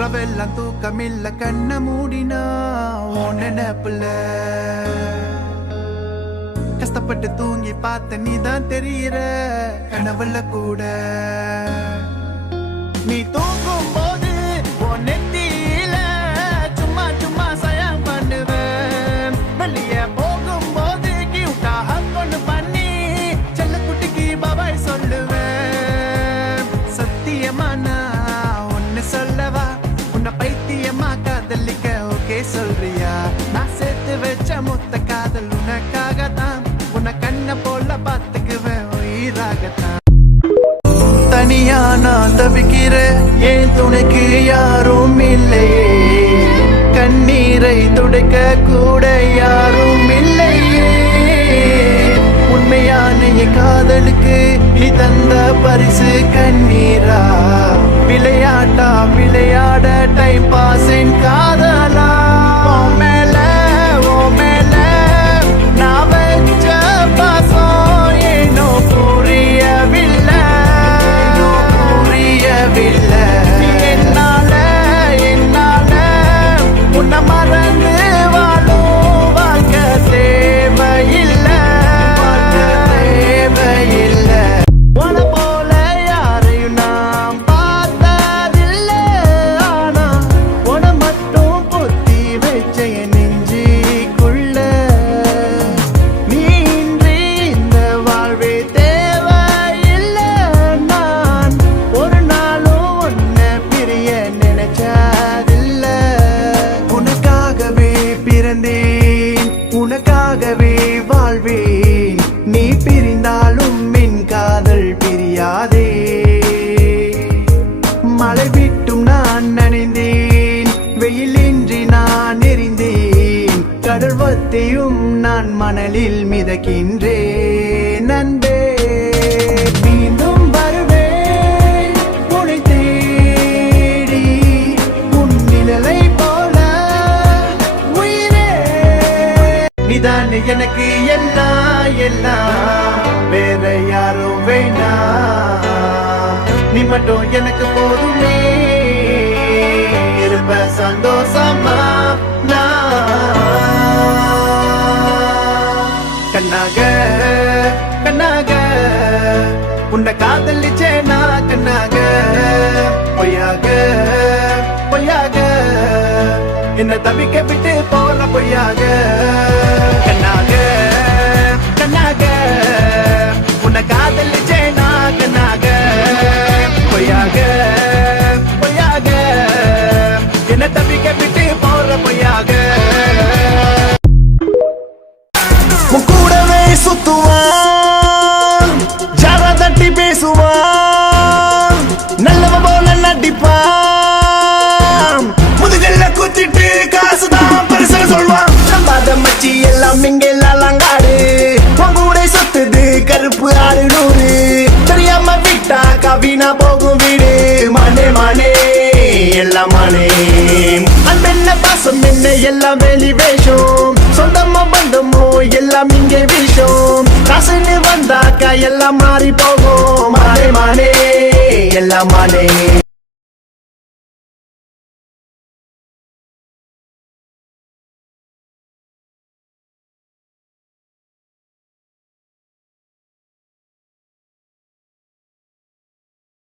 ரவெல்லாம் தூக்கமில்ல கண்ண மூடினா உன் நினைப்புல கஷ்டப்பட்டு தூங்கி பார்த்த நீதான் தெரியுற கனவுல கூட நீ தூங்கும் போது உன் நெத்தியில சும்மா சும்மா சயம் பண்ணுவேன் வெளியே போகும் போது கியூட்டா ஹக் பண்ணி செல்ல குட்டிக்கு பாபாய் சொல்லுவேன் சத்தியமா நான் ஒன்னு சொல்லவா உன்னை பைத்தியமா காதலிக்க ஓகே சொல்றியா நான் சேர்த்து வச்ச மொத்த காதல் உனக்காக தான் உன்னை கண்ண போல பார்த்துக்குவேன் உயிராகத்தான் தனியா நான் தவிக்கிறேன் ஏன் துணைக்கு யாரும் இல்லையே கண்ணீரை துடைக்க கூட யாரும் இல்லையே உண்மையான என் காதலுக்கு நீ தந்த பரிசு கண்ணீரா விளையாட்டா விளையாட டைம் பாஸ் என் காதலா மேல நான் வச்ச பாசம் ஏனோ புரியவில்லை என்னால உன்னை மறந்து வாழும் வாழ்க்கை தேவையில்லை உன போல யாரையும் நான் பார்த்ததில்லை ஆனா உன மட்டும் பொத்தி வச்ச என் நெஞ்சுக்குள்ள நீ இன்றி இந்த வாழ்வே தேவையில்லை நான் ஒரு நாளும் உன்னை பிரிய நினைச்சதில்லை உனக்காகவே பிறந்தேன் உனக்காகவே வாழ்வேன் நீ பிரிந்தாலும் என் காதல் பிரியாதே மழை விட்டும் நான் நனைந்தேன் வெயிலின்றி நான் எரிந்தேன் கடல்வத்தையும் நான் மணலில் மிதக்கின்றேன் நண்பே மீண்டும் வருவேன் உன்னை தேடி உன் நிழலை போல உயிரே நீதான் எனக்கு எல்லாம் வேற யாரும் வேண்டாம் நீ மட்டும் எனக்கு போதுமே இருப்ப சந்தோஷமா கண்ணாக கண்ணாக உன்னை காதலிச்சேனா கண்ணாக பொய்யாக பொய்யாக என்ன தவிக்க விட்டு போற பொய்யாக கண்ணாக கண்ணாக உன்னை காதலிச்சேனா கண்ணாக பொய்யாக பொய்யாக என்ன தவிக்க விட்டு போற பொய்யாக கூடவே சுத்துவான் ஜார தட்டி பேசுவான் நல்லவ போல நடிப்பான் முதுகல்ல குத்திட்டு காசுதான் பரிசு சொல்வான் நம்பாத மச்சி எல்லாம் இங்கெல்லாம் லங்காடு உங்கூட சுத்துது கருப்பு 600 தெரியாம விட்டா கவினா போகும் வீடு மானே மானே எல்லாம் மானே அன்பென்ன பாசம் என்ன எல்லாம் வெளி வேஷம் சொந்தமோ பந்தமோ எல்லாம் இங்கே விஷம் காசுன்னு வந்தாக்கா எல்லாம் மாறி போகும் மானே மானே எல்லாம் மானே